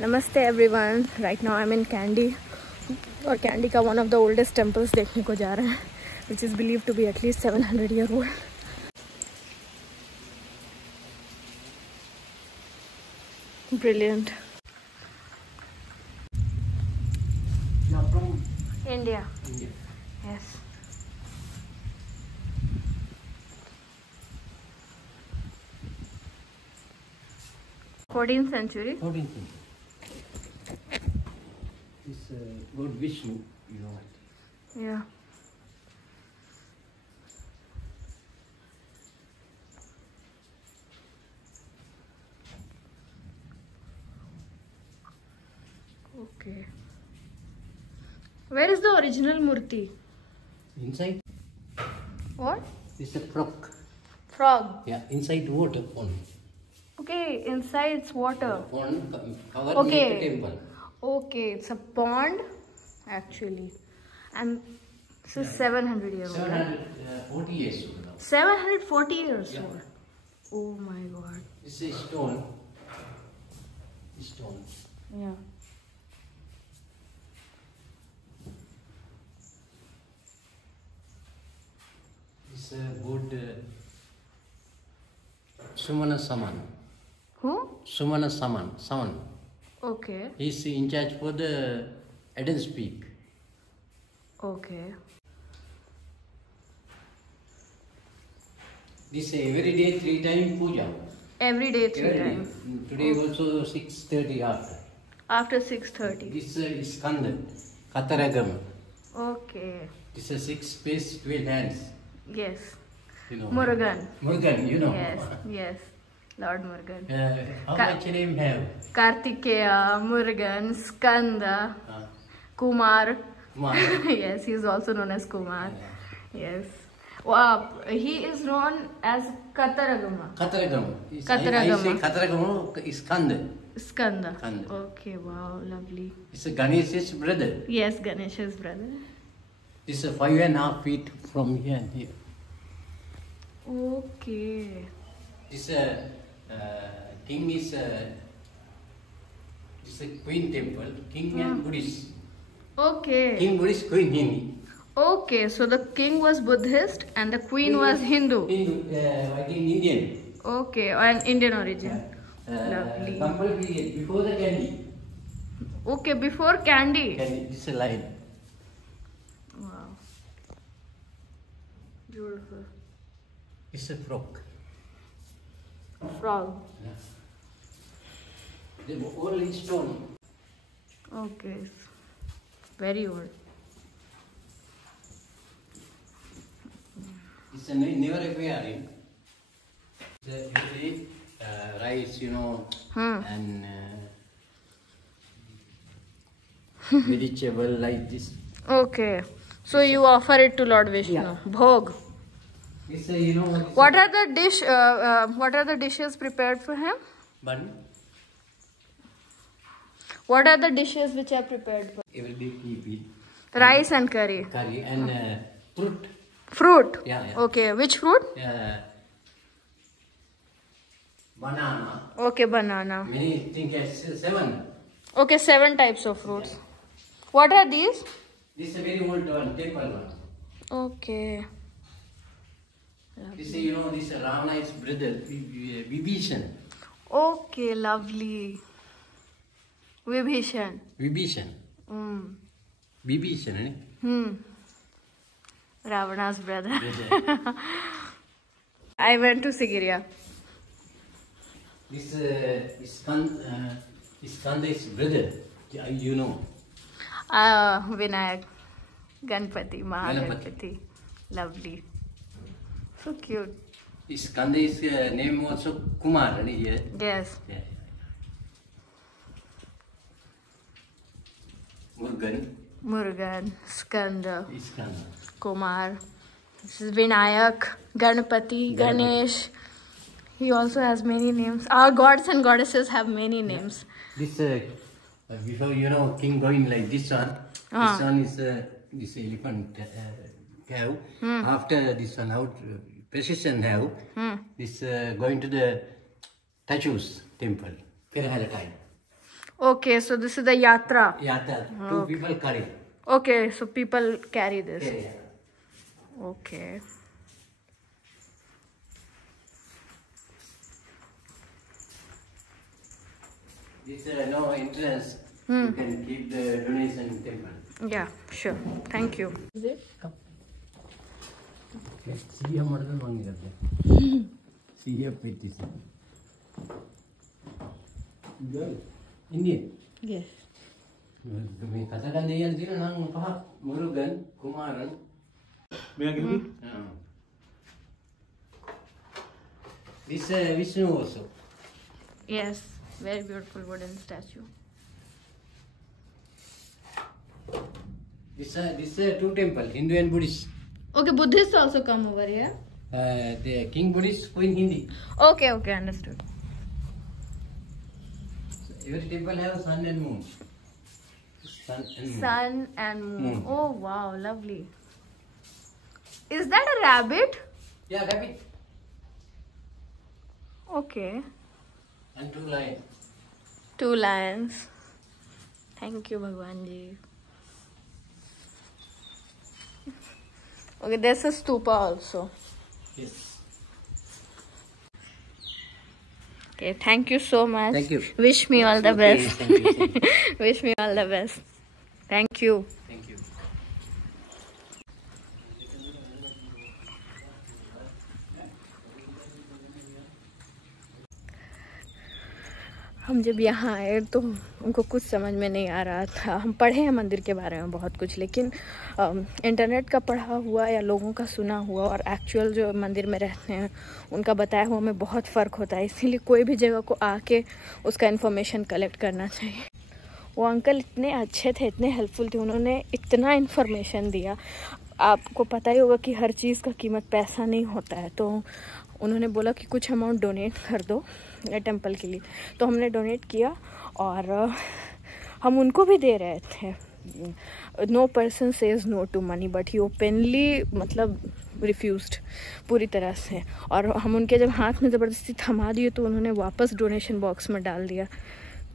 नमस्ते everyone. Right now I am in Kandy और कैंडी का one of the oldest temples देखने को जा रहे हैं which is believe to be at least 700 year old. Brilliant. India. Yes. 14th century. 14th century. This God Vishnu, you know it. Yeah. Okay. Where is the original murti? Inside. What? It's a frog. Frog. Yeah, inside water pond. Okay, inside it's water. Pond covered Okay. with the temple. Okay, it's a pond actually. And this is 700 years old. 740 years old now. 740 years Yeah. old. Oh my god. It's a stone. Stone. Yeah. It's a good Sumana Saman. Who? Sumana Saman. Okay. He's in charge for the Eden's Peak. Okay. This every day 3 times puja. Every day 3 Every day. times. Today also 6:30 after. After 6:30. This is Skanda, Kataragam. Okay. This is 6 space, 12 hands. Yes. You know. Murugan. Murugan, you know. Yes. Yes. Lord Murugan. How much name have? Kartikeya, Murugan, Skanda, Kumar. Kumar. Yes, he is also known as Kumar. Yes. Wow, he is known as Kataragama. Kataragam. Kataragama. I say Kataragam is Skanda. Skanda. Skanda. Okay, wow, lovely. It's a Ganesh's brother. Yes, Ganesha's brother. This is 5.5 feet from here and here. Okay. This king is this is Queen temple. King and Buddhist. Okay. King Buddhist, Queen Hindi. Okay, so the king was Buddhist and the queen was Hindu. Hindu, I think Indian. Okay, and Indian origin. Lovely. Temple period before the candy. Okay, before candy. Candy. This is a line. Wow. Beautiful. It's a frog. Frog. Yeah. They were all in stone. Okay. Very old. It's a never appearing. It's usually rice, you know, and vegetable like this. Okay. So you offer it to Lord Vishnu. Yeah. Bhog. It's a, you know, What are the dish? What are the dishes prepared for him? bun. What are the dishes which are prepared for? Every day keep it. Rice and curry. Curry and fruit. Fruit. Yeah, yeah. Okay. Which fruit? Banana. Okay, banana. Many think as 7. Okay, 7 types of fruits. What are these? This is a very old one, temple one. Okay. This is, you know, this Ravana is brother, Vibhishan. Okay, lovely. Vibhishan. Vibhishan. Vibhishan, eh? Ravana's brother. Brother. I went to Sigiriya. This Skanda is brother, you know. Vinayak. Ganpati. Mahaganpati. Lovely. So cute. Skanda is name also Kumar, here. Yes. Yeah. Murugan. Murugan, Skanda, Skanda. Kumar. This is Vinayak, Ganpati, Ganesh. He also has many names. Our gods and goddesses have many names. This before, you know, king going like this one. This one is this elephant cow. After this one out precision have this going to the Tachus temple, Kerala time. Okay, so this is the yatra. Yatra. Two people carry. Okay, so people carry this. Yeah. Okay. This no entrance. You can keep the donation temple. Yeah, sure. Thank you. Is it? CM model मांगी करते. CM petition. Girl, Indian. Yes. Kami katakan dia yang sila nang pahak Murugan, Kumaran. This Vishnu also. Yes, very beautiful wooden statue. This two temple, Hindu and Buddhist. Okay, Buddhists also come over here. The King Buddhist in Hindi. Okay, understood. So every temple have sun and moon. Sun and moon. Oh wow, lovely. Is that a rabbit? Yeah, rabbit. Okay. And two lions. 2 lions. Thank you, Bhagwan ji. Okay, there's a stupa also. Yes. Okay, thank you so much. Thank you. Wish me all the Okay, best. thank you. Wish me all the best. Thank you. Thank you. हम जब यहाँ आए तो उनको कुछ समझ में नहीं आ रहा था. हम पढ़े हैं मंदिर के बारे में बहुत कुछ, लेकिन इंटरनेट का पढ़ा हुआ या लोगों का सुना हुआ और एक्चुअल जो मंदिर में रहते हैं उनका बताया हुआ में बहुत फ़र्क होता है. इसीलिए कोई भी जगह को आके उसका इन्फॉर्मेशन कलेक्ट करना चाहिए. वो अंकल इतने अच्छे थे, इतने हेल्पफुल थे, उन्होंने इतना इन्फॉर्मेशन दिया. आपको पता ही होगा कि हर चीज़ का कीमत पैसा नहीं होता है. तो उन्होंने बोला कि कुछ अमाउंट डोनेट कर दो टेंपल के लिए. तो हमने डोनेट किया और हम उनको भी दे रहे थे. No person says no to money, but he openly मतलब रिफ्यूज्ड पूरी तरह से. और हम उनके जब हाथ में ज़बरदस्ती थमा दिए तो उन्होंने वापस डोनेशन बॉक्स में डाल दिया.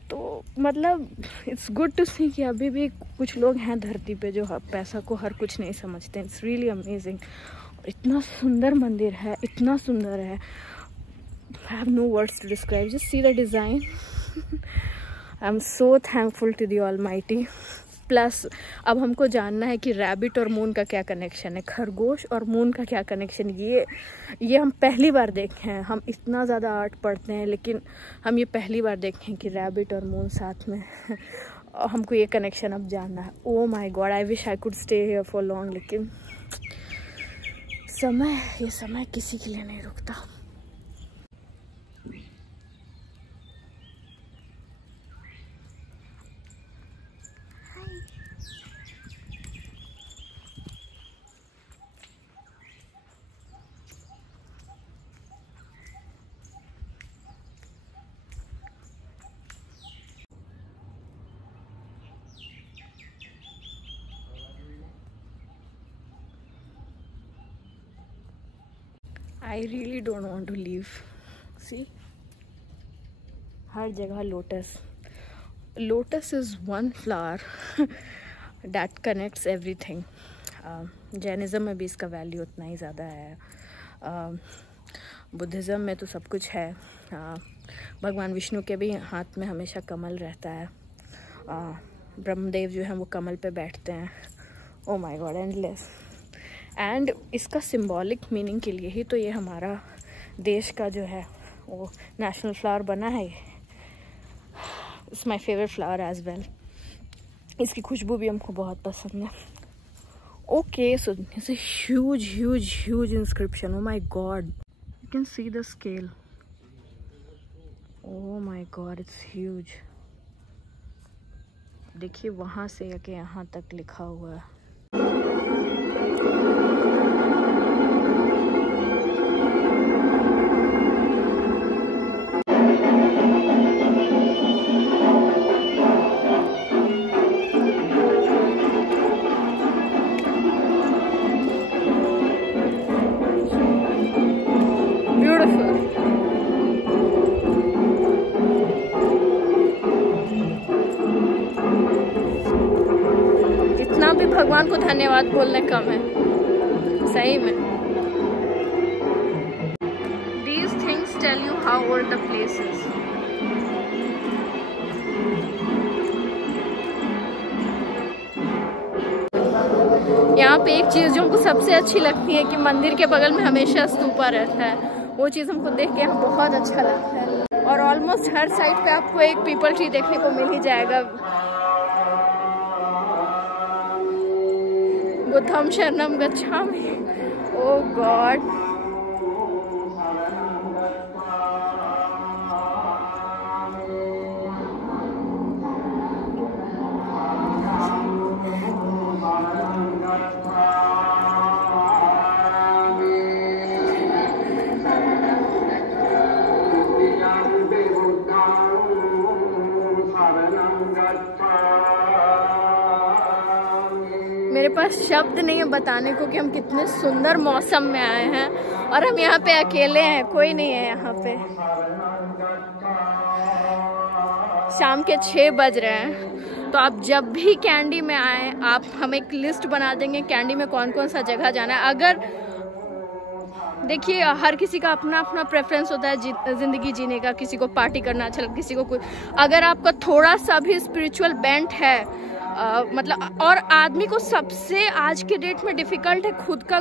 तो मतलब इट्स गुड टू सी कि अभी भी कुछ लोग हैं धरती पे जो पैसा को हर कुछ नहीं समझते. It's really amazing. इतना सुंदर मंदिर है, इतना सुंदर है. I have no words to describe. Just see the design. I'm so thankful to the Almighty. Plus अब हमको जानना है कि रैबिट और मून का क्या कनेक्शन है, खरगोश और मून का क्या कनेक्शन. ये हम पहली बार देखे हैं. हम इतना ज़्यादा आर्ट पढ़ते हैं लेकिन हम ये पहली बार देखे हैं कि रैबिट और मून साथ में. हमको ये कनेक्शन अब जानना है. ओ my God, I wish I could stay here for long, लेकिन ये समय किसी के लिए नहीं रुकता. I really don't want to leave. See, हर जगह lotus is one flower that connects everything. Jainism में भी इसका वैल्यू उतना ही ज़्यादा है. बुद्धिज़्म में तो सब कुछ है. भगवान विष्णु के भी हाथ में हमेशा कमल रहता है. ब्रह्मदेव जो हैं वो कमल पे बैठते हैं. ओ माय गॉड, एंडलेस. एंड इसका सिंबॉलिक मीनिंग के लिए ही तो ये हमारा देश का जो है वो नेशनल फ्लावर बना है. It's my favourite flower as well. इसकी खुशबू भी हमको बहुत पसंद है. Okay, so it's a huge inscription. Oh my God, you can see the scale. Oh my God, it's huge. देखिए वहाँ से आके यहाँ तक लिखा हुआ है. भगवान को धन्यवाद बोलने कम है सही में। These things tell you how old the place is. यहाँ पे एक चीज़ जो हमको सबसे अच्छी लगती है कि मंदिर के बगल में हमेशा स्तूपा रहता है, वो चीज़ हमको देख के बहुत अच्छा लगता है। और ऑलमोस्ट हर साइड पे आपको एक पीपल ट्री देखने को मिल ही जाएगा। बुद्धम शरणम गच्छामि। ओह गॉड, मेरे पास शब्द नहीं है बताने को कि हम कितने सुंदर मौसम में आए हैं और हम यहाँ पे अकेले हैं, कोई नहीं है यहाँ पे। शाम के 6 बज रहे हैं, तो आप जब भी कैंडी में आए, आप हम एक लिस्ट बना देंगे कैंडी में कौन कौन सा जगह जाना है। अगर देखिए हर किसी का अपना अपना प्रेफरेंस होता है ज़िंदगी जीने का, किसी को पार्टी करना अच्छा लगता है, किसी को कुछ। अगर आपका थोड़ा सा भी स्पिरिचुअल बेंट है मतलब, और आदमी को सबसे आज के डेट में डिफ़िकल्ट है खुद का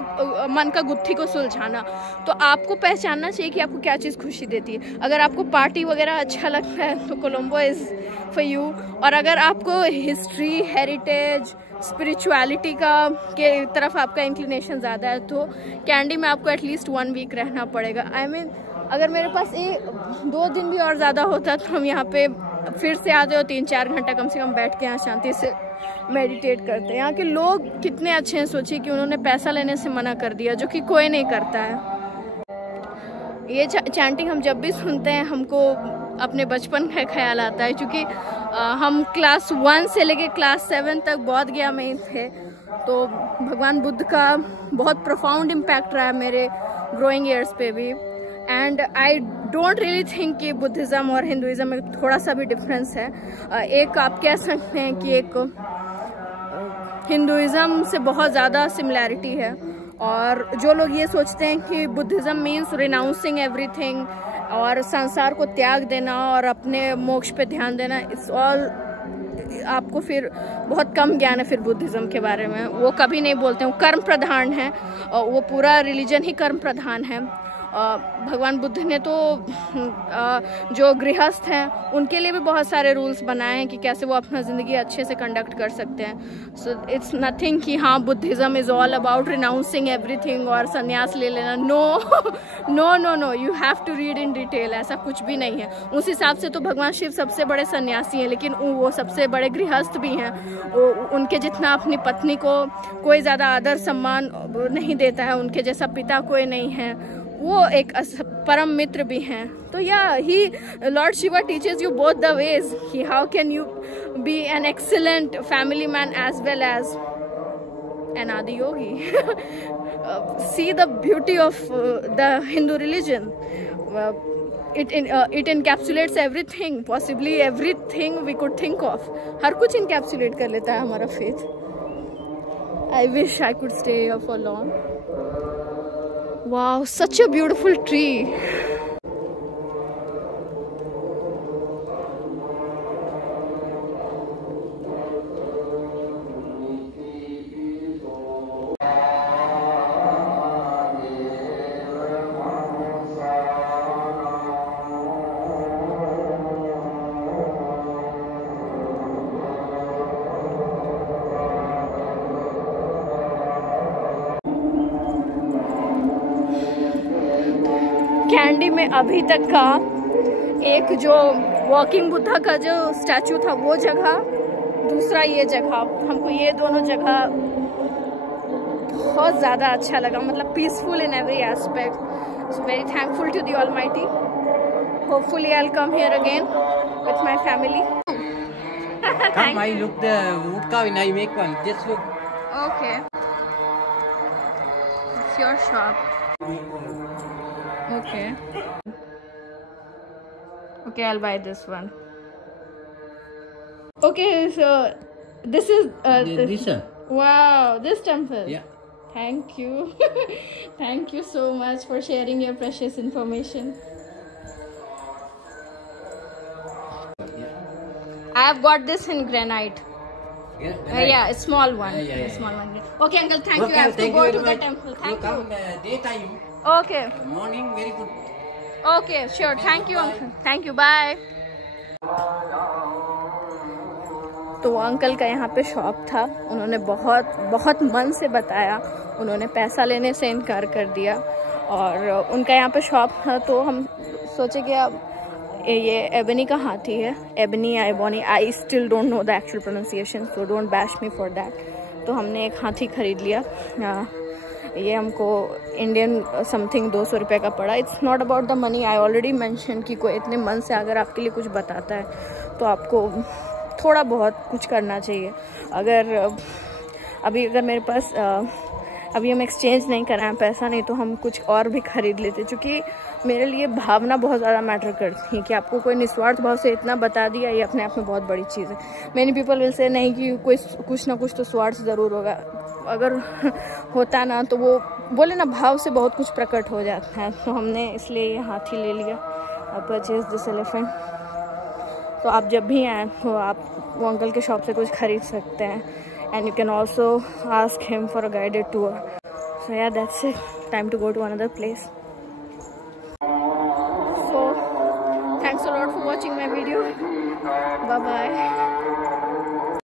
मन का गुत्थी को सुलझाना, तो आपको पहचानना चाहिए कि आपको क्या चीज़ खुशी देती है। अगर आपको पार्टी वगैरह अच्छा लगता है तो कोलंबो इज़ फॉर यू, और अगर आपको हिस्ट्री, हेरिटेज, स्पिरिचुअलिटी का के तरफ आपका इंक्लिनेशन ज़्यादा है तो कैंडी में आपको एटलीस्ट 1 वीक रहना पड़ेगा। I mean, अगर मेरे पास 2 दिन भी और ज़्यादा होता तो हम यहाँ पे फिर से आते हो 3-4 घंटा कम से कम बैठ के यहाँ शांति से मेडिटेट करते हैं। यहाँ के लोग कितने अच्छे हैं, सोचिए कि उन्होंने पैसा लेने से मना कर दिया, जो कि कोई नहीं करता है। ये चैंटिंग हम जब भी सुनते हैं हमको अपने बचपन का ख्याल आता है, क्योंकि हम क्लास 1 से लेके क्लास 7 तक बौद्ध गया में ही थे, तो भगवान बुद्ध का बहुत प्रोफाउंड इम्पैक्ट रहा है मेरे ग्रोइंग ईयर्स पे भी। And I don't really think कि बुद्धिज़्म और हिंदुज़्म में थोड़ा सा भी डिफरेंस है। एक आप कह सकते हैं कि एक हिंदुज़्म से बहुत ज़्यादा सिमिलैरिटी है, और जो लोग ये सोचते हैं कि बुद्धिज़्म मीन्स रिनाउंसिंग एवरीथिंग और संसार को त्याग देना और अपने मोक्ष पे ध्यान देना, इट्स ऑल, आपको फिर बहुत कम ज्ञान है फिर बुद्धिज़्म के बारे में। वो कभी नहीं बोलते, वो कर्म प्रधान है, वो पूरा रिलीजन ही कर्म प्रधान है। भगवान बुद्ध ने तो जो गृहस्थ हैं उनके लिए भी बहुत सारे रूल्स बनाए हैं कि कैसे वो अपना ज़िंदगी अच्छे से कंडक्ट कर सकते हैं। सो इट्स नथिंग कि हाँ Buddhism is all about renouncing everything और संन्यास ले लेना। No, you have to read in detail. ऐसा कुछ भी नहीं है। उस हिसाब से तो भगवान शिव सबसे बड़े सन्यासी हैं, लेकिन वो सबसे बड़े गृहस्थ भी हैं। उनके जितना अपनी पत्नी को कोई ज़्यादा आदर सम्मान नहीं देता है, उनके जैसा पिता कोई नहीं है, वो एक परम मित्र भी हैं। तो ही lord Shiva teaches you both the ways कि how can you be an excellent family man as well as an Adi Yogi. See the beauty of the Hindu religion, it encapsulates everything, possibly everything we could think of। हर कुछ encapsulate कर लेता है हमारा faith। I wish I could stay here for long। Wow, such a beautiful tree। Candy में अभी तक का एक जो वॉकिंग बुद्धा का जो स्टैचू था वो जगह, दूसरा ये जगह, हमको ये दोनों जगह बहुत ज़्यादा अच्छा लगा, मतलब peaceful in every aspect. So very thankful to the almighty. Hopefully I will come here again with my family. Come, I look the woodcarving and I make one. Just look. Okay. It's your shop. Okay. Okay, I'll buy this one. Okay, so this is This one. Wow, this temple. Yeah. Thank you. Thank you so much for sharing your precious information. I have got this in granite. Yeah, a small one. Yeah. Small one. Okay, uncle, thank you. I have to thank go you to very the much. temple. You Thank you. come daytime. Okay. Morning, very good. Okay, sure. Thank you, uncle. Thank you. Bye. तो uncle का यहाँ पे shop था, उन्होंने बहुत मन से बताया, उन्होंने पैसा लेने से इनकार कर दिया और उनका यहाँ पे शॉप था। तो हम सोचे कि अब ये एबनी का हाथी है, एबनी या ebony, I still don't know the actual pronunciation, so don't bash me for that. तो हमने एक हाथी खरीद लिया। ये हमको इंडियन समथिंग 200 रुपये का पड़ा। It's not about the money, I already mention कि कोई इतने मन से अगर आपके लिए कुछ बताता है तो आपको थोड़ा बहुत कुछ करना चाहिए। अगर मेरे पास अभी हम एक्सचेंज नहीं कराएं पैसा, नहीं तो हम कुछ और भी खरीद लेते, क्योंकि मेरे लिए भावना बहुत ज़्यादा मैटर करती है कि आपको कोई निस्वार्थ भाव से इतना बता दिया, ये अपने आप में बहुत बड़ी चीज़ है। मैनी पीपल विल से नहीं कि कोई कुछ ना कुछ तो स्वार्थ ज़रूर होगा, अगर होता ना तो वो बोले ना भाव से बहुत कुछ प्रकट हो जाता है। तो हमने इसलिए ये हाथी ले लिया, परचेज दिस एलिफेंट। तो आप जब भी आएँ तो आप वो अंकल के शॉप से कुछ खरीद सकते हैं, and you can also ask him for a guided tour. So yeah, that's it. Time to go to another place. So thanks a lot for watching my video. Bye bye.